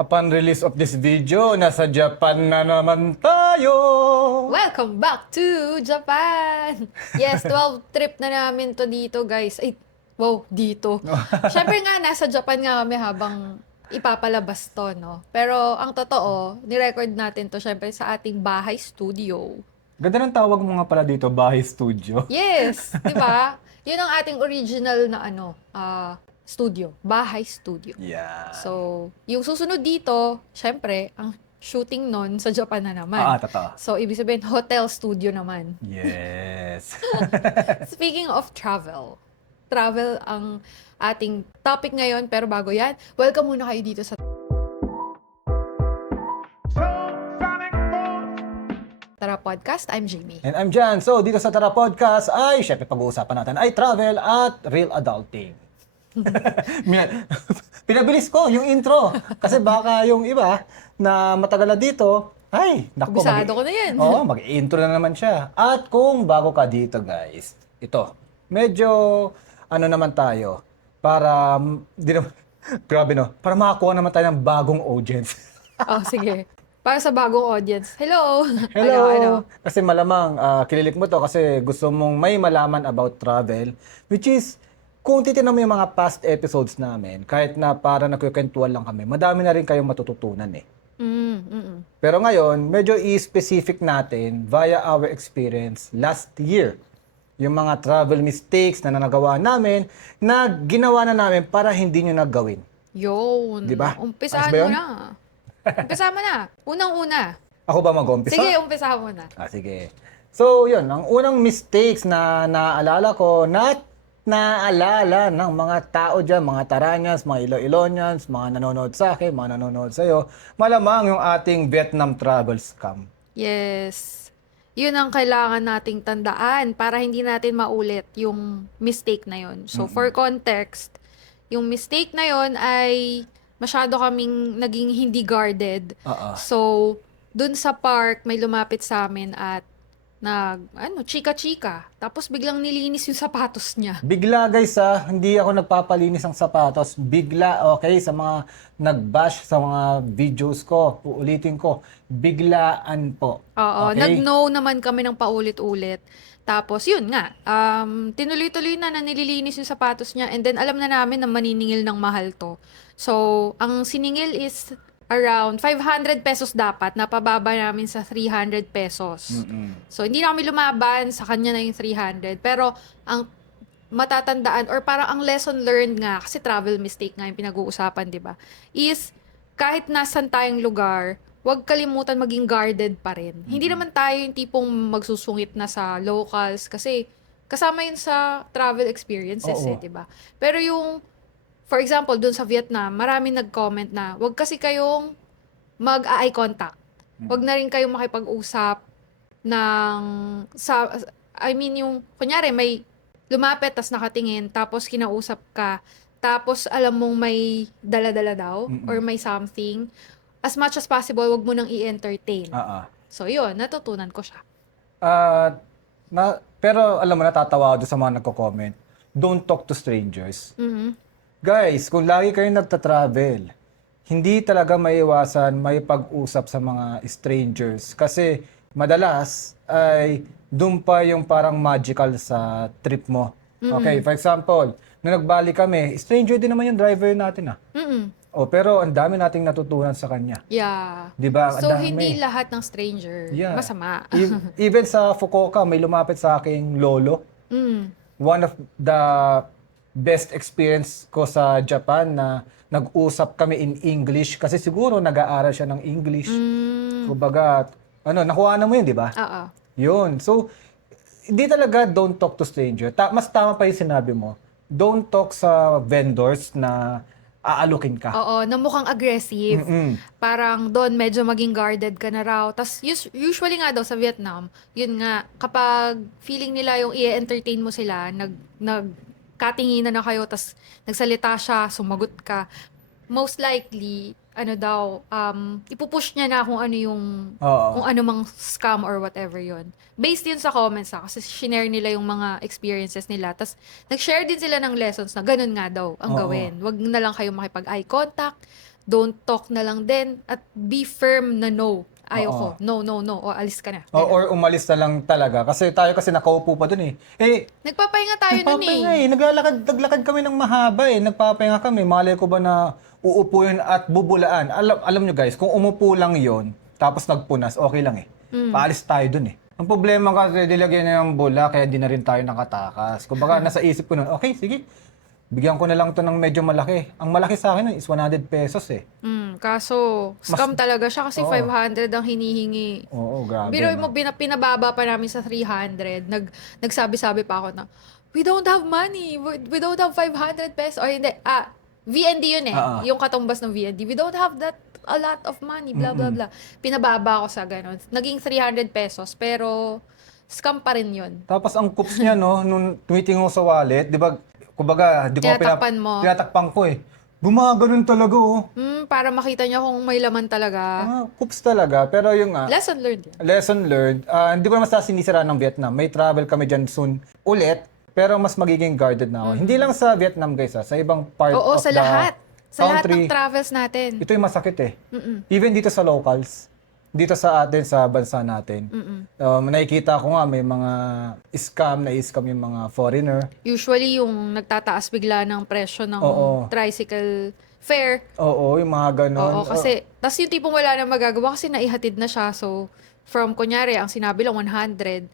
Upon release of this video, nasa Japan na naman tayo! Welcome back to Japan! Yes, 12 trip na namin to dito, guys. Ay, wow, dito. Siyempre nga, nasa Japan nga kami habang ipapalabas to, no? Pero ang totoo, nirecord natin to syempre sa ating bahay studio. Ganda ng tawag mo nga pala dito, bahay studio. Yes, di ba? Yun ang ating original na studio, bahay studio. Yeah. So, yung susunod dito, syempre, ang shooting nun sa Japan na naman. Totoo. So, ibig sabihin, hotel studio naman. Yes. Speaking of travel ang ating topic ngayon, pero bago yan, welcome muna kayo dito sa Tara Podcast. I'm Jamie. And I'm Jan. So, dito sa Tara Podcast ay, syempre pag-uusapan natin ay travel at real adulting. Pinabilis ko yung intro. Kasi baka yung iba na matagal na dito, ay, naku. Bisado ko na yan. Oo, mag-intro na naman siya. At kung bago ka dito, guys, ito, medyo, ano naman tayo, para, di naman, grabe no, para makakuha naman tayo ng bagong audience. Oh, sige. Para sa bagong audience. Hello! Hello! Ano? Kasi malamang, kililik mo to kasi gusto mong may malaman about travel, which is, kung titignan mo yung mga past episodes namin, kahit na para nagkukwentuhan lang kami, madami na rin kayong matututunan eh. Pero ngayon, medyo i-specific natin via our experience last year. Yung mga travel mistakes na nagawa namin na ginawa na namin para hindi nyo nagawin. Yun. Diba? Umpisahan Ayos ba mo yun? na. Umpisahan mo na. Unang-una. Ako ba mag-umpisa? Sige, umpisahan mo na. Sige. So, yun. Ang unang mistakes na naalala ko, naalala ng mga tao dyan, mga Taranyans, mga Ilo-Ilonians, mga nanonood sa akin, mga nanonood sa'yo, malamang yung ating Vietnam travel scam. Yes. Yun ang kailangan nating tandaan para hindi natin maulit yung mistake na yun. So, for context, yung mistake na yun ay masyado kaming naging hindi guarded. So, dun sa park, may lumapit sa amin at chika-chika. Tapos biglang nilinis yung sapatos niya. Bigla guys hindi ako nagpapalinis ng sapatos. Bigla, okay, sa mga nag-bash sa mga videos ko, uulitin ko, biglaan po. Oo, okay? nag-no naman kami ng paulit-ulit. Tapos yun nga, tinuloy-tuloy na nililinis yung sapatos niya and then alam na namin na maniningil ng mahal to. So, ang siningil is around 500 pesos dapat, napababa namin sa 300 pesos. So, hindi na kami lumaban, sa kanya na yung 300. Pero, ang matatandaan, or parang ang lesson learned nga, kasi travel mistake nga yung pinag-uusapan, di ba? Is, kahit nasan tayong lugar, huwag kalimutan maging guarded pa rin. Hindi naman tayo yung tipong magsusungit na sa locals, kasi kasama yun sa travel experiences, di ba? Pero yung for example, dun sa Vietnam, maraming nag-comment na, wag kasi kayong mag-eye contact. Wag na rin kayong makipag-usap yung, kunyari, may lumapit, tas nakatingin, tapos kinausap ka, tapos alam mong may dala-dala daw, or may something, as much as possible, wag mo nang i-entertain. So, yun, natutunan ko siya. Pero alam mo, natatawa ako doon sa mga nagko-comment. Don't talk to strangers. Guys, kung lagi kayong nagta-travel, hindi talaga maiwasan may pag-usap sa mga strangers. Kasi madalas ay doon pa yung parang magical sa trip mo. Okay, for example, nung nagbalik kami, stranger din naman yung driver natin pero ang dami nating natutunan sa kanya. Yeah. Diba? So, hindi lahat ng stranger masama. Even sa Fukuoka, may lumapit sa aking lolo. One of the best experience ko sa Japan na nag-usap kami in English kasi siguro nag-aaral siya ng English. Kumbaga, nakuha na mo yun, di ba? Oo. Yun. So, hindi talaga don't talk to stranger. Mas tama pa yung sinabi mo. Don't talk sa vendors na aalukin ka. Oo, na mukhang aggressive. Parang doon medyo maging guarded ka na raw. Tapos usually nga daw sa Vietnam, yun nga, kapag feeling nila yung i-entertain mo sila, katinginan na kayo, tas nagsalita siya, sumagot ka, most likely, ipupush niya na kung ano mang scam or whatever yon. Based yun sa comments kasi shinare nila yung mga experiences nila. Tas nag-share din sila ng lessons na ganun nga daw ang gawin. Wag na lang kayo makipag-eye contact, don't talk na lang din at be firm na no. Oo. Ayoko. No, no, no. O alis ka na. Or umalis na lang talaga. Kasi tayo kasi nakaupo pa dun eh. Nagpapahinga tayo nun Nagpapahinga eh. naglakad kami ng mahaba eh. Nagpapahinga kami. Malay ko ba na uupo yun at bubulaan. Alam nyo guys, kung umupo lang yon tapos nagpunas, okay lang eh. Paalis tayo dun eh. Ang problema kasi dilagyan na yung bula, kaya di na rin tayo nakatakas. Kumbaga, nasa isip ko nun, okay, sige. Bigyan ko na lang to ng medyo malaki. Ang malaki sa akin is 100 pesos eh. Kaso, scam talaga siya kasi Oo. 500 ang hinihingi. Oo, grabe. Biro no? mo, pinababa pa namin sa 300. Nagsabi-sabi pa ako na, we don't have money. We don't have 500 pesos. Or hindi, VND yun eh. Yung katumbas ng VND. We don't have that a lot of money, blah, blah, blah. Pinababa ko sa ganun. Naging 300 pesos, pero scam pa rin yun. Tapos ang cups niya, no, nung tumitingin ko sa wallet, di ba, kumbaga, di ko Tinatakpan mo. tinatakpan ko eh. Gumaganon talaga, oh. Para makita niya kung may laman talaga. Cups talaga. Pero yung Lesson learned yan. lesson learned, hindi ko naman sa sinisira ng Vietnam. May travel kami dyan soon ulit, pero mas magiging guarded na ako. Hindi lang sa Vietnam, guys, sa ibang part Oo, of sa the lahat. Sa lahat country. ng travels natin. Ito yung masakit eh. Even dito sa locals, dito sa atin, sa bansa natin, nakikita ko nga may mga na-scam yung mga foreigner. Usually, yung nagtataas bigla ng presyo ng Oo. tricycle fare. Oo, yung mga ganon. Oo, kasi, tas yung tipong wala na magagawa kasi naihatid na siya. So, from, kunyari, ang sinabi lang 100,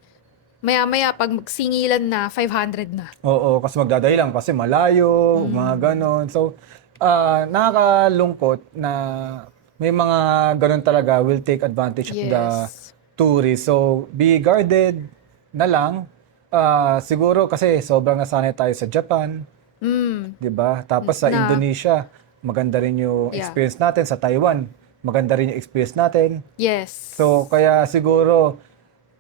maya-maya, pag magsingilan na, 500 na. Oo, kasi magdadali lang kasi malayo, mga ganon. So, nakakalungkot na may mga ganon talaga will take advantage of the Yes. tourists. So, be guarded na lang. Siguro kasi sobrang nasanay tayo sa Japan, 'di ba? Tapos sa Na- Indonesia, maganda rin yung Yeah. experience natin. Sa Taiwan, maganda rin yung experience natin. Yes. So, kaya siguro,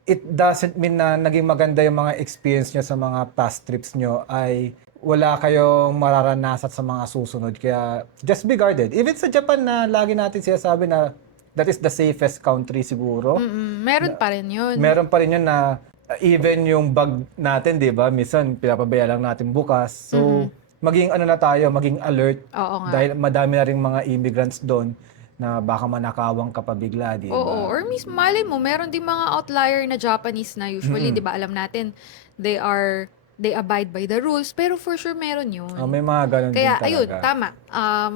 it doesn't mean na naging maganda yung mga experience nyo sa mga past trips nyo ay wala kayong mararanasan sa mga susunod. Kaya, just be guarded. Even sa Japan na lagi natin sinasabi na that is the safest country siguro. Meron pa rin yun. Meron pa rin yun na even yung bag natin, di ba? Minsan, pinapabaya lang natin bukas. So, maging ano na tayo, maging alert. Oo nga. Dahil madami na ring mga immigrants doon na baka manakawang ka pa bigla, di ba? Oo, or mismo, mali mo, meron din mga outlier na Japanese na usually, di ba, alam natin, they abide by the rules, pero for sure meron yun. May mga ganun Kaya, din talaga. ayun, tama.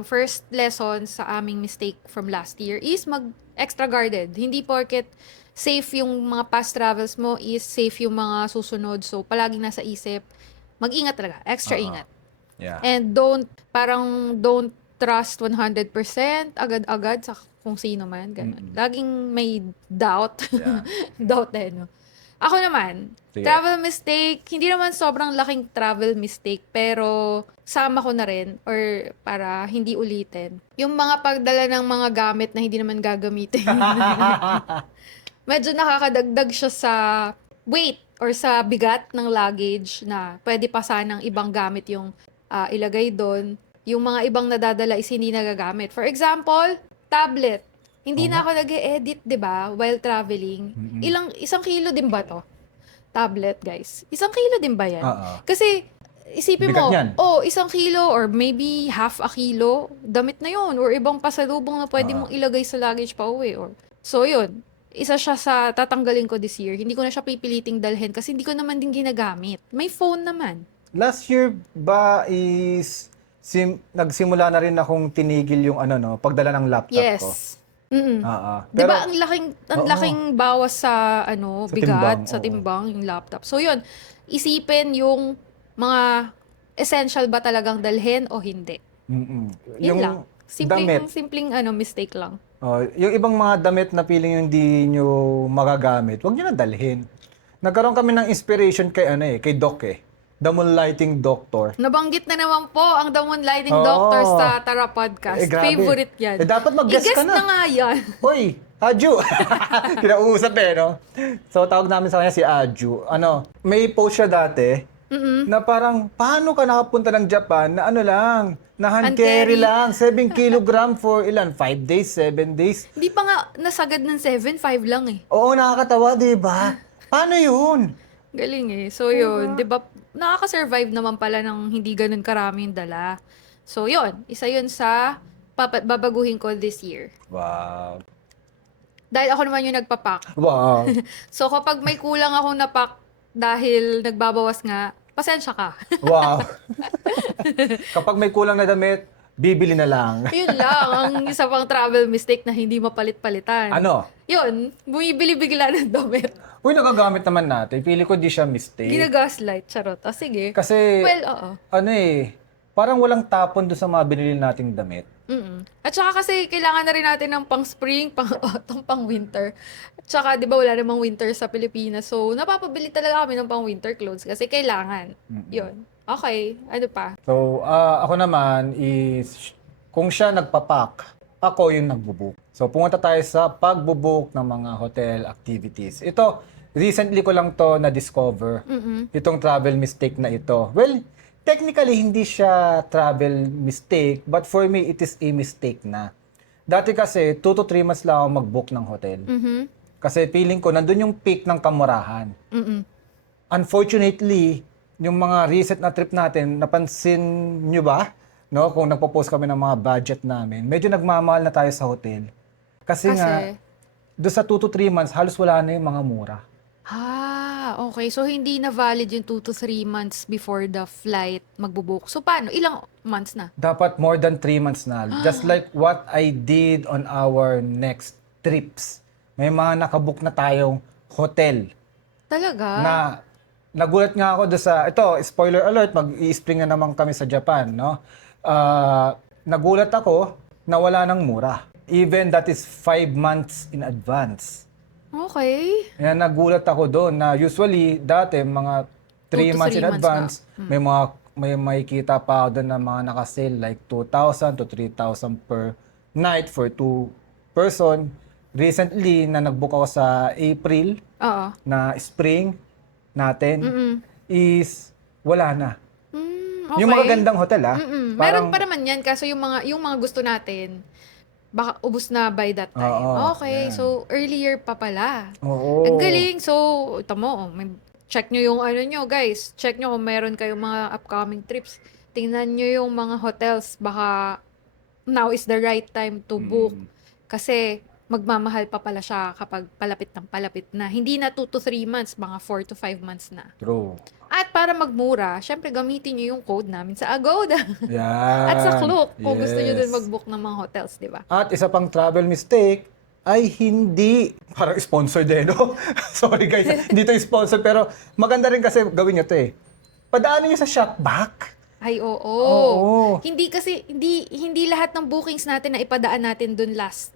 First lesson sa aming mistake from last year is mag-extra guarded. Hindi porket safe yung mga past travels mo is safe yung mga susunod. So, palaging nasa isip, mag-ingat talaga. Extra ingat. Yeah. And don't trust 100% agad-agad sa kung sino man. Ganun. Laging may doubt. Yeah. Doubt eh, no? Ako naman, Sige. travel mistake, hindi naman sobrang laking travel mistake, pero sama ko na rin, or para hindi ulitin. Yung mga pagdala ng mga gamit na hindi naman gagamitin. Medyo nakakadagdag siya sa weight or sa bigat ng luggage na pwede pa sanang ibang gamit yung ilagay doon. Yung mga ibang nadadala is hindi nagagamit. For example, tablet. Hindi na ako nag-e-edit, 'di ba, while traveling. Isang kilo din ba 'to? Tablet, guys. Isang kilo din ba 'yan? Kasi isipin Bigat mo, yan. isang kilo or maybe half a kilo, damit na 'yon or ibang pasalubong na pwede mong ilagay sa luggage pa uwi or. So 'yun. Isa siya sa tatanggalin ko this year. Hindi ko na siya pipiliting dalhin kasi hindi ko naman din ginagamit. May phone naman. Last year ba is nagsimula na rin akong tinigil yung pagdala ng laptop ko. Yes. Mm-mm. Pero 'Di ba ang laking bawas sa Sa bigat timbang, sa oo. timbang yung laptop. So 'yun, isipin yung mga essential ba talagang dalhin o hindi. Yun lang. Simpleng mistake lang. Yung ibang mga damit na feeling yung hindi nyo magagamit, huwag nyo na dalhin. Nagkaroon kami ng inspiration kay Doc The Moonlighting Doctor. Nabanggit na naman po ang The Moonlighting Oo. Doctor sa Tara Podcast. Grabe. Favorite yan. Dapat mag-guest ka I-guest na. na nga yan. Hoy, Aju! Kinausap no? So, tawag namin sa kanya si Aju. May post siya dati na parang, paano ka nakapunta ng Japan na na hand carry Hand-carry. lang, 7 kilogram for 5 days, 7 days. Hindi pa nga nasagad ng 7, 5 lang eh. Oo, nakakatawa, di ba? Paano yun? Galing eh. So yun, 'di ba? Nakaka-survive naman pala ng hindi ganun karami yung dala. So yun, isa yun sa babaguhin ko this year. Wow. Dahil ako naman yung nagpapak. Wow. So, kapag may kulang akong napak dahil nagbabawas nga, pasensya ka. Wow. Kapag may kulang na damit, bibili na lang. Yun lang, ang isa pang travel mistake na hindi mapalit-palitan. Ano? Yun, bumibili bigla ng damit. Uy, nagagamit naman natin. Pili ko di siya mistake. Ginagaslight, charot. Ah, sige. Kasi, Well, oo. parang walang tapon doon sa mga binili nating damit. Mm-mm. At saka kasi kailangan na rin natin ng pang spring, pang autumn, pang winter. At saka 'di ba wala namang winter sa Pilipinas. So napapabili talaga kami ng pang winter clothes kasi kailangan. 'Yun. Okay, ano pa? So, ako naman is, kung siya nagpapak, ako yung nagbubook. So, pumunta tayo sa pagbubook ng mga hotel activities. Ito, recently ko lang to na-discover. Itong travel mistake na ito. Well, technically, hindi siya travel mistake, but for me, it is a mistake na. Dati kasi, 2 to 3 months lang ako mag-book ng hotel. Kasi feeling ko, nandun yung peak ng kamurahan. Unfortunately, yung mga recent na trip natin, napansin nyo ba? No, kung nagpo-post kami ng mga budget namin, medyo nagmamahal na tayo sa hotel. Kasi nga, doon sa 2 to 3 months, halos wala na yung mga mura. Okay. So, hindi na valid yung 2 to 3 months before the flight magbubook. So, paano? Ilang months na? Dapat more than 3 months na. Just like what I did on our next trips. May mga nakabook na tayong hotel Talaga? na nagulat nga ako doon sa, ito, spoiler alert, mag-i-spring na naman kami sa Japan, no? Nagulat ako na wala ng mura. Even that is 5 months in advance. Okay. Kaya nagulat ako doon na usually dati mga 3 2 to months 3 in months advance, may makikita pa ako doon na mga naka-sale like 2,000 to 3,000 per night for 2 person. Recently, na nag-book ako sa April Oo. na spring natin is wala na. Okay. Yung mga gandang hotel Meron pa naman yan, kaso yung mga gusto natin, baka ubus na by that time. Oo, Okay, yan. so earlier pa pala. Oo. Ang galing. So, ito mo, check nyo yung ano nyo, guys. Check nyo kung meron kayong mga upcoming trips. Tingnan nyo yung mga hotels. Baka now is the right time to book. Kasi magmamahal pa pala siya kapag palapit ng palapit na. Hindi na 2 to 3 months, mga 4 to 5 months na. True. At para magmura, syempre gamitin nyo yung code namin sa Agoda. Yan. At sa Klook, kung gusto nyo Yes. din mag-book ng mga hotels, di ba? At isa pang travel mistake ay hindi, parang sponsored no? Sorry guys, hindi to sponsor pero maganda rin kasi gawin nyo to eh. Padaanin nyo sa Shopback. Ay, oo. Oo. Hindi kasi, hindi lahat ng bookings natin na ipadaan natin dun last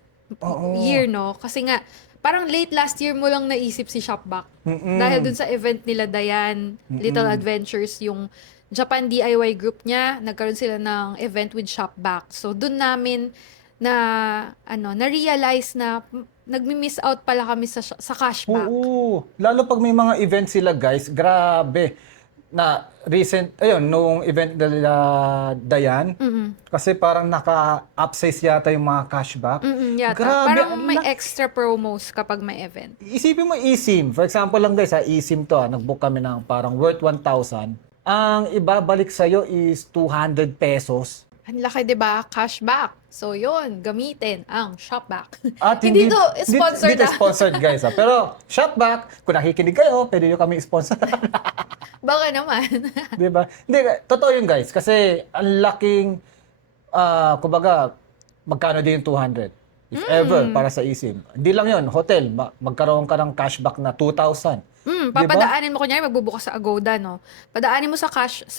year, no? Kasi nga, parang late last year mo lang naisip si Shopback. Dahil dun sa event nila, Dayan, Little Adventures, yung Japan DIY group niya, nagkaroon sila ng event with Shopback. So, dun namin na-realize na nagmi-miss out pala kami sa cashback. Oo. Lalo pag may mga event sila guys, grabe. Na recent, ayun, nung event nila Dayan, kasi parang naka-upsize yata yung mga cashback. Yata. Grabe, Parang may extra promos kapag may event. Isipin mo eSIM. For example lang guys, eSIM to, nag-book kami ng parang worth 1,000. Ang ibabalik sa'yo is 200 pesos. Ang laki, di ba? Cashback. So, yun, gamitin ang Shopback. At Hindi to sponsored. Hindi to sponsored guys. Pero Shopback, kung nakikinig kayo, pwede nyo kami sponsor. Baka naman. Di ba? Hindi, totoo yun guys. Kasi ang laking, kumbaga, magkano din yung 200? If ever, para sa eSIM. Hindi lang yun, hotel, magkaroon ka ng cashback na 2,000. Papadaanin mo, kunyari, magbubukas sa Agoda, no? Padaanin mo sa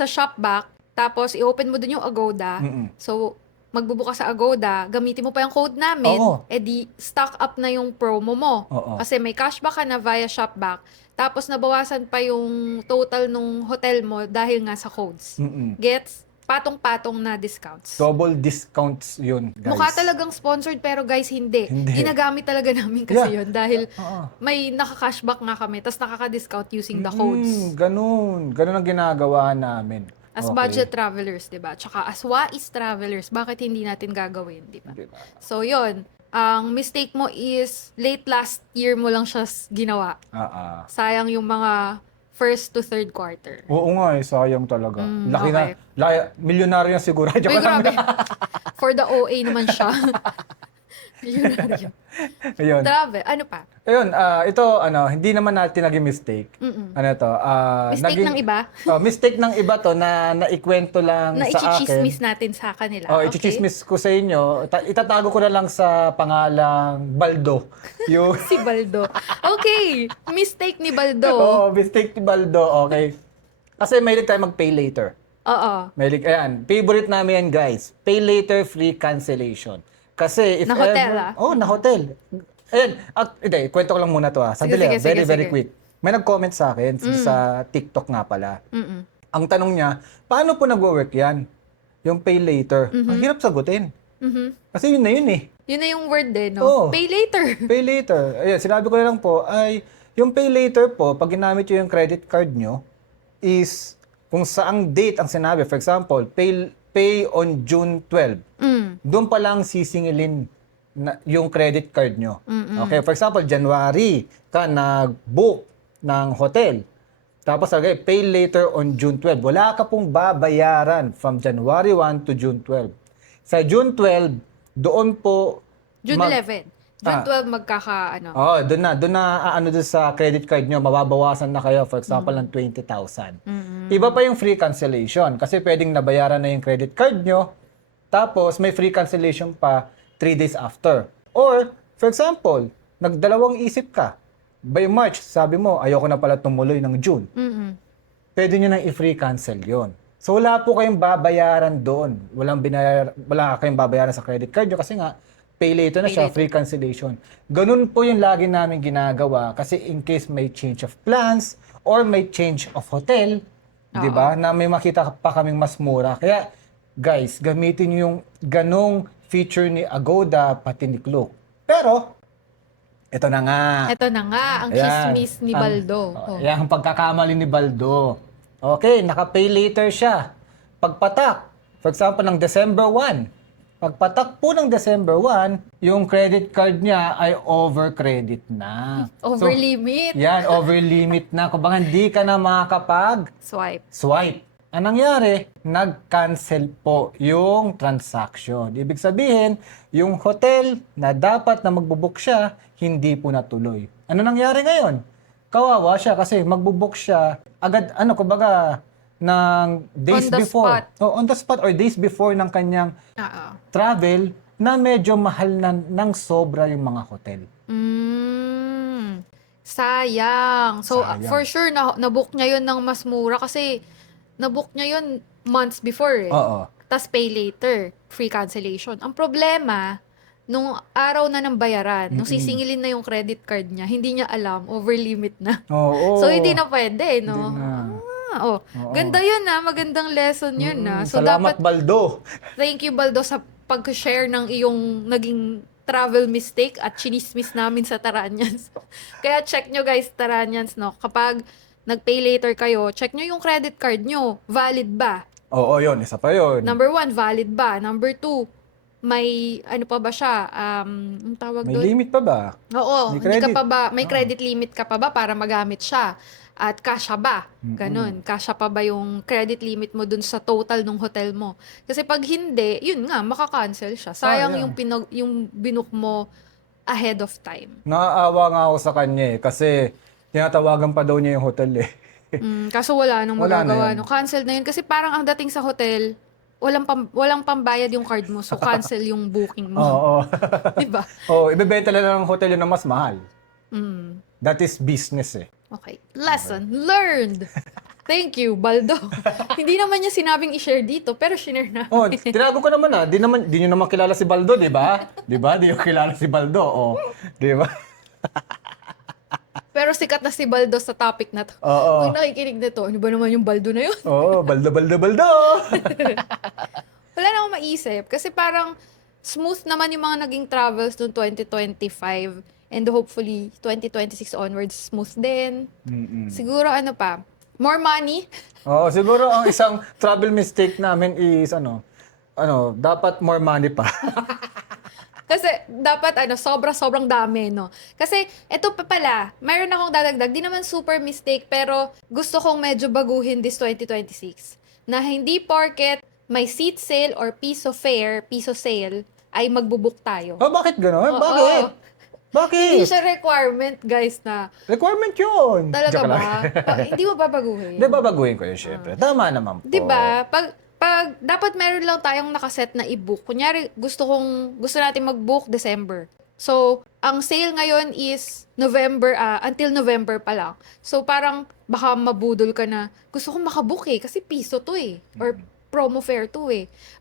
Shopback, tapos i-open mo dun yung Agoda. So, magbubukas sa Agoda, gamitin mo pa yung code namin, Oo. edi stock up na yung promo mo. Oo. Kasi may cashback ka na via Shopback, tapos nabawasan pa yung total nung hotel mo dahil nga sa codes. Gets? Patong-patong na discounts. Double discounts yun, guys. Mukha talagang sponsored pero guys, hindi. Hindi. Ginagamit talaga namin kasi Yeah. yun dahil Oo. may naka-cashback nga kami tapos nakaka-discount using the codes. Ganun. Ganun ang ginagawa namin. As Okay. budget travelers, 'di ba? Tsaka as wais travelers, bakit hindi natin gagawin, 'di ba? Diba? So 'yun, ang mistake mo is late last year mo lang siya ginawa. Ah, ah. Sayang yung mga first to third quarter. Oo nga sayang talaga. Laki okay. Milyonaryo na siguro. Ay, Joke lang. grabe. For the OA naman siya. Milyonaryo. Ayun. Grabe. Ano pa? Ayun, ito, hindi naman natin naging mistake. Ano to? Mistake ng iba? Mistake ng iba to na naikwento lang Na sa akin. ichichismis natin sa kanila. Oh, ichichismis ko sa inyo. Itatago ko na lang sa pangalang Baldo. Yung Si Baldo. Okay. Mistake ni Baldo. oh, mistake ni Baldo. Okay. Kasi mahilig tayo mag-pay later. Oo. Mahilig, ayan. Favorite namin yan, guys. Pay later, free cancellation. Kasi if Na hotel, ever... Oh, na hotel. Ayan. Hindi, kwento ko lang muna to Sandali, sige, very, sige, very sige. quick. May nag-comment sa akin sa TikTok nga pala. Ang tanong niya, paano po nag-work yan? Yung pay later. Ang hirap sagutin. Kasi yun na yun eh. Yun na yung word no? Oo. Pay later. Pay later. Ayan, sinabi ko na lang po, ay, yung pay later po, pag ginamit nyo yung credit card nyo, is kung saang date ang sinabi. For example, pay on June 12. Doon pa lang sisingilin yung credit card nyo. Okay, for example, January ka nag-book ng hotel. Tapos sagay, pay later on June 12. Wala ka pong babayaran from January 1 to June 12. Sa June 12, doon po June 11. June 12 doon doon sa credit card nyo, mababawasan na kayo, for example, ng 20,000. Iba pa yung free cancellation kasi pwedeng nabayaran na yung credit card nyo, tapos may free cancellation pa 3 days after. Or, for example, nagdalawang isip ka. By March, sabi mo, ayoko na pala tumuloy ng June. Pwede nyo nang i-free cancel yon. So, wala po kayong babayaran doon. Wala kayong babayaran sa credit card nyo kasi nga, pay later na siya, free cancellation. Ganun po yung lagi namin ginagawa kasi in case may change of plans or may change of hotel, di ba, na may makita pa kaming mas mura. Kaya, guys, gamitin nyo yung ganong feature ni Agoda pati ni Klook. Pero, ito na nga. Ito na nga, ang chismis ni Baldo. Yan, ang pagkakamali ni Baldo. Okay, naka-pay later siya. Pagpatak, for example, ng December 1, pagpatak po ng December 1, yung credit card niya ay over-credit na. Over limit. Yan, over-limit na. Kung baka hindi ka na Swipe. Anong nangyari? Nag-cancel po yung transaction. Ibig sabihin, yung hotel na dapat na magbubook siya, hindi po natuloy. Ano nangyari ngayon? Kawawa siya kasi magbubook siya agad, kumbaga, ng days On the before. spot. On the spot or days before ng kanyang travel na medyo mahal ng sobra yung mga hotel. Sayang. So, Sayang. for sure, nabook niya yun ng mas mura kasi nabook niya yun months before. Oo. Tapos pay later. Free cancellation. Ang problema, nung araw na ng bayaran, nung sisingilin na yung credit card niya, hindi niya alam, over limit na. Oo. So, hindi na pwede, no? Hindi na. Oo. Ganda yun magandang lesson yun So, Salamat, dapat, Baldo. thank you, Baldo, sa pag-share ng iyong naging travel mistake at chinismis namin sa Taranyans. Kaya check nyo guys, Taranyans, no? Kapag nag-pay later kayo, check nyo yung credit card nyo. Valid ba? Oo, yun. Isa pa yun. Number 1, valid ba? Number 2, may ano pa ba siya? Ang tawag May doon? limit pa ba? Oo, May hindi ka credit. pa ba, may credit limit ka pa ba para magamit siya? At kasya ba? Ganon. Kasya pa ba yung credit limit mo dun sa total ng hotel mo? Kasi pag hindi, yun nga, makakancel siya. Sayang Sayang. yung binook mo ahead of time. Naaawa nga ako sa kanya kasi tinatawagan pa daw niya yung hotel eh. Kaso wala nang Wala na magagawa. yun. No? Cancel na yun. Kasi parang ang dating sa hotel, walang pambayad yung card mo. So, cancel yung booking mo. Oo. Diba? Ibebenta lang ng hotel yun na mas mahal. That is business eh. Okay. Lesson learned. Thank you, Baldo. Hindi naman niya sinabing i-share dito, pero shinare na. Tinago ko naman Di nyo naman kilala si Baldo, di ba? Di ba? Di nyo kilala si Baldo. Di ba? Pero sikat na si Baldo sa topic na to. Oo. Kung nakikinig na to, ano ba naman yung Baldo na yun? Baldo, Baldo, Baldo! Wala na akong maisip. Kasi parang smooth naman yung mga naging travels noong 2025. And hopefully, 2026 onwards, smooth din. Siguro ano pa? More money? Siguro ang isang travel mistake namin is dapat more money pa. Kasi dapat sobrang dami, no? Kasi ito pa pala, mayroon akong dadagdag, di naman super mistake, pero gusto kong medyo baguhin this 2026. Na hindi porket may seat sale or piso sale, ay magbubook tayo. Oh, bakit gano'n? Oo. Bakit? Hindi Bakit? siya requirement, guys, na Requirement yun. talaga Joke lang. ba? Hindi mo babaguhin. Hindi, babaguhin ko yun, syempre. Tama naman po. 'Di ba? Pag dapat meron lang tayong nakaset na i-book. Kunyari, gusto natin mag-book December. So, ang sale ngayon is November, until November pa lang. So, parang baka mabudol ka na, gusto kong makabook kasi piso to or promo fare to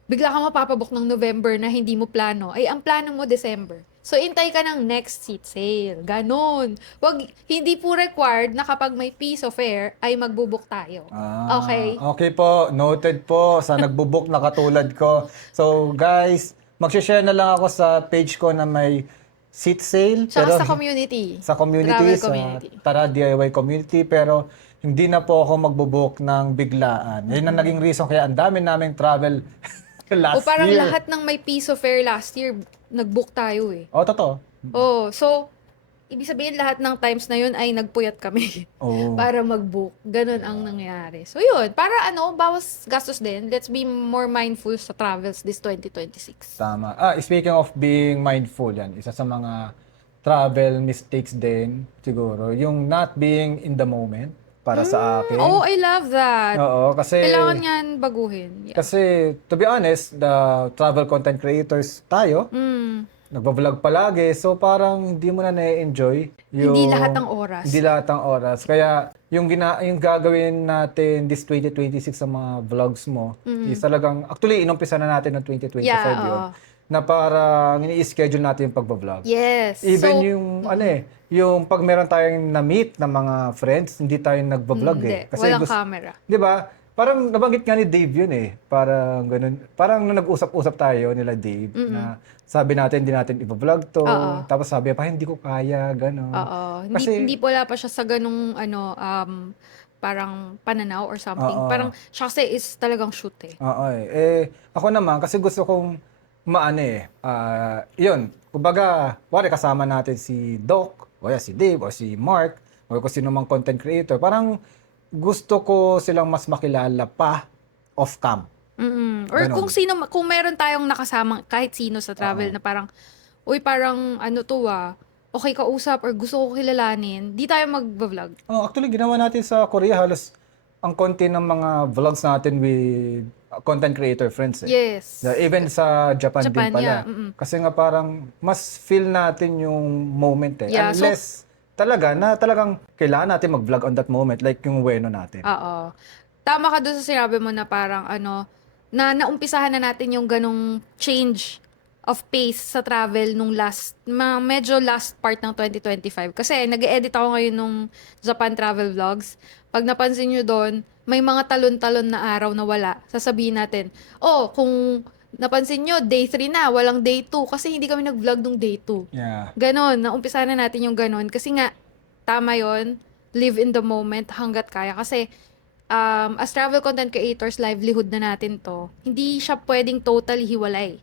Bigla ka mapapabook ng November na hindi mo plano. Ay, ang plano mo December. So, intay ka ng next seat sale. Ganon. Hindi po required na kapag may piso fare, ay magbubook tayo. Okay? Okay po. Noted po sa nagbubook na katulad ko. So, guys, mag-share na lang ako sa page ko na may seat sale. Tsaka sa community. Sa community, Travel sa community. Tara DIY community, pero hindi na po ako magbubook ng biglaan. Yun ang naging reason kaya ang dami naming travel last O parang year. lahat ng may piso fare last year, nag-book tayo Oh, totoo. Oh, so, ibig sabihin lahat ng times na yun ay nagpuyat kami Oh. para mag-book. Ganun ang nangyari. So, yun. Para bawas gastos din. Let's be more mindful sa travels this 2026. Tama. Speaking of being mindful, yan. Isa sa mga travel mistakes din, siguro, yung not being in the moment para sa akin. Oh, I love that. Oo, kasi... Kailangan yan baguhin. Yeah. Kasi, to be honest, the travel content creators tayo, nagbablog palagi, so parang hindi mo na na-enjoy yung... Hindi lahat ng oras. Hindi lahat ng oras. Kaya, yung gagawin natin this 2026 sa mga vlogs mo, is talagang, actually, inumpisa na natin ng 2025 Yeah, yun, oo. na parang ini-schedule natin yung pagbablog. Yes. Even So, yung, yung pag meron tayong na-meet na mga friends, hindi tayo nagbablog hindi. Kasi Walang camera. Di ba? Parang nabanggit nga ni Dave yun Parang ganun. Parang nung nag-usap-usap tayo nila Dave na sabi natin hindi natin i-vlog to. Oo. Tapos sabi pa hindi ko kaya, ganun. Oo. Kasi- Hindi wala pa siya sa ganung parang pananaw or something. Oo. Parang siya kasi is talagang shoot Oo ako naman kasi gusto kong yun. Kumbaga, wari kasama natin si Doc, o si Dave, o si Mark, o kung sino mang content creator. Parang gusto ko silang mas makilala pa off-cam. Or Ganon. kung meron tayong nakasamang kahit sino sa travel na parang, uy, parang okay kausap or gusto ko kilalanin, di tayo mag-vlog. Actually, ginawa natin sa Korea halos ang konti ng mga vlogs natin with content creator friends Yes. Even sa Japan din Japan, pala. yeah. Kasi nga parang mas feel natin yung moment Yeah, so- Unless talagang kailangan natin mag-vlog on that moment like yung Ueno natin. Oo. Tama ka doon sa sinabi mo na parang na naumpisahan na natin yung ganong change of pace sa travel nung medyo last part ng 2025. Kasi nag-edit ako ngayon nung Japan travel vlogs. Pag napansin nyo doon, may mga talon-talon na araw na wala. Sasabihin natin, kung napansin nyo, day 3 na, walang day 2 kasi hindi kami nag-vlog nung day 2. Yeah. Ganon, naumpisahan na natin yung ganon. Kasi nga, tama yon, live in the moment hanggat kaya. Kasi, as travel content creators, livelihood na natin to, hindi siya pwedeng totally hiwalay.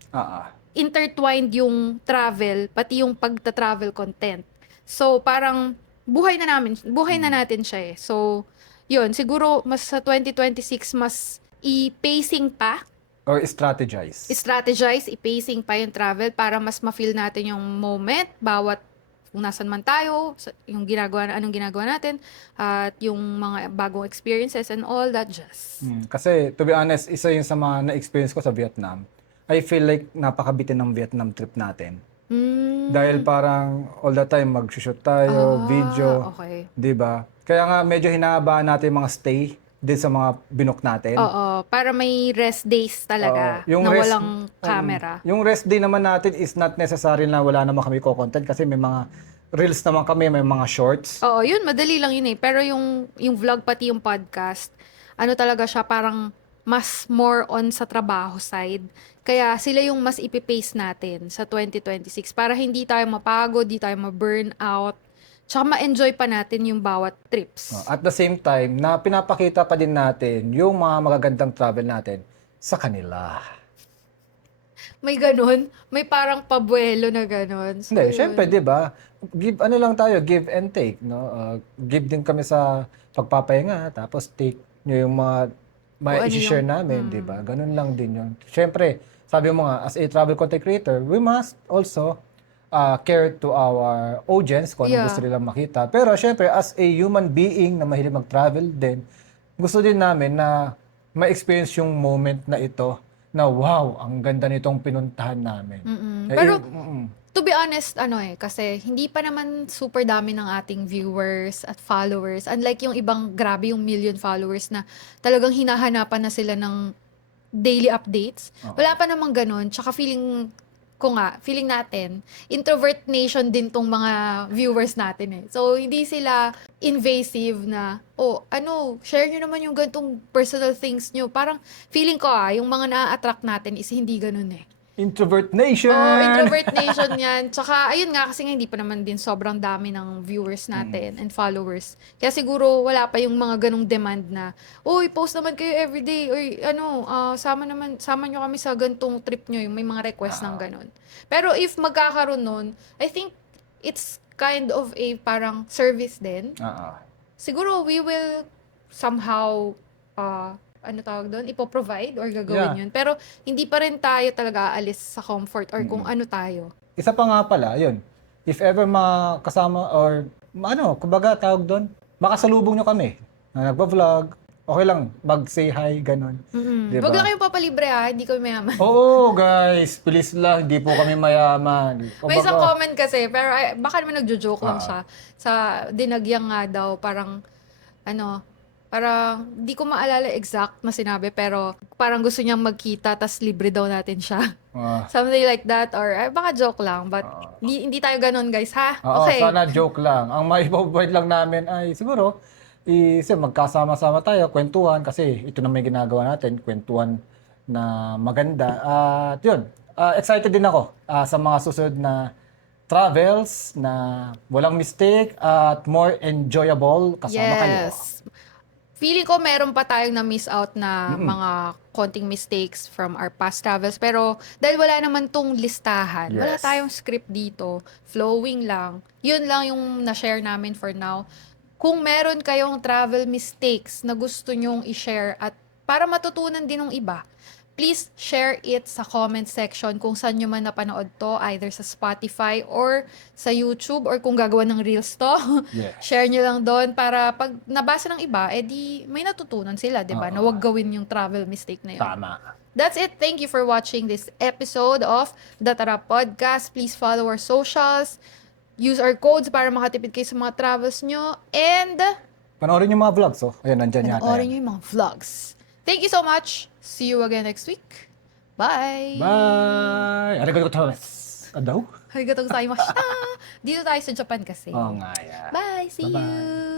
Intertwined yung travel, pati yung pagta-travel content. So, parang, buhay na natin siya So, yun, siguro, mas sa 2026, mas i-pacing pa, Or strategize. i-pacing pa yung travel para mas ma-feel natin yung moment, bawat kung nasan man tayo, yung anong ginagawa natin, at yung mga bagong experiences and all that jazz. Kasi, to be honest, isa yun sa mga na-experience ko sa Vietnam. I feel like napakabitin ng Vietnam trip natin. Dahil parang all the time mag-shoot tayo, video, Okay. 'di ba? Kaya nga medyo hinahabaan natin yung mga stay din sa mga binook natin. Oo, para may rest days talaga Oo. na walang camera. Yung rest day naman natin is not necessary na wala naman kami content kasi may mga reels naman kami, may mga shorts. Oo, yun, madali lang yun Pero yung vlog pati yung podcast, talaga siya parang mas more on sa trabaho side. Kaya sila yung mas ipipace natin sa 2026 para hindi tayo mapagod, di tayo ma-burn out, tsaka ma-enjoy pa natin yung bawat trips. At the same time, na pinapakita pa din natin yung mga magagandang travel natin sa kanila. may ganun. May parang pabuelo na ganun. So, Hindi, yun. syempre, 'di ba? Ano lang tayo, give and take, no? Give din kami sa pagpapahinga, tapos take nyo yung mga Kung ano yung, i-share namin, 'di ba? Ganun lang din 'yun. Syempre, sabi mo nga, as a travel content creator, we must also care to our audience kung anong yeah. gusto nilang makita. Pero syempre, as a human being na mahilig mag-travel din, gusto din namin na ma-experience yung moment na ito na wow, ang ganda nitong pinuntahan namin. Pero, to be honest, kasi hindi pa naman super dami ng ating viewers at followers. Unlike yung ibang grabe yung million followers na talagang hinahanapan na sila ng daily updates. Wala pa namang ganun. Tsaka feeling natin, introvert nation din tong mga viewers natin eh. So, hindi sila invasive na, share nyo naman yung ganitong personal things nyo. Parang feeling ko yung mga na-attract natin is hindi ganun eh. Introvert Nation! Oo, introvert nation yan. Tsaka, ayun nga, kasi nga hindi pa naman din sobrang dami ng viewers natin and followers. Kaya siguro, wala pa yung mga ganong demand na, uy, post naman kayo everyday. Uy, sama nyo kami sa gantong trip nyo. Yung may mga request ng ganon. Pero if magkakaroon nun, I think it's kind of a parang service din. Siguro, we will somehow, tawag doon, ipoprovide or gagawin yun. Pero hindi pa rin tayo talaga aalis sa comfort or kung ano tayo. Isa pa nga pala, yun. If ever makasama or kumbaga tawag doon, makasalubong nyo kami na nagpa-vlog, okay lang, mag-say hi, ganun. Diba? Wag lang kayong papalibre hindi kami mayaman. Oo, guys, please lang, hindi po kami mayaman. May isang comment kasi, pero baka naman nagjo-joke lang siya. Sa dinagyang nga daw, parang di ko maalala exact na sinabi, pero parang gusto niyang magkita, tas libre daw natin siya. Something like that, or baka joke lang, but hindi tayo ganun, guys, ha? Oo, Okay. sana joke lang. Ang maipoprovide lang namin ay siguro, magkasama-sama tayo, kwentuhan, kasi ito na may ginagawa natin, kwentuhan na maganda. At yun, excited din ako sa mga susunod na travels na walang mistake at more enjoyable kasama kayo. Yes. Feeling ko meron pa tayong na-miss out na mga konting mistakes from our past travels. Pero dahil wala naman tong listahan, wala Yes. tayong script dito, flowing lang. Yun lang yung na-share namin for now. Kung meron kayong travel mistakes na gusto nyong i-share at para matutunan din ng iba, please share it sa comment section kung saan nyo man napanood to, either sa Spotify or sa YouTube, or kung gagawa ng Reels to, Yes. share nyo lang doon para pag nabasa ng iba, edi may natutunan sila, di ba? Na wag gawin yung travel mistake na yun. Tama. That's it. Thank you for watching this episode of The Tara Podcast. Please follow our socials. Use our codes para makatipid kayo sa mga travels nyo. And Panoorin yung mga vlogs, Ayan, nandyan yata panoorin yan. nyo yung mga vlogs. Thank you so much. See you again next week. Bye! Bye! Arigatou gozaimasu. Daw? Arigatou gozaimashita! Dito tayo sa Japan kasi. Oo nga, yeah. Bye! See Bye-bye. you!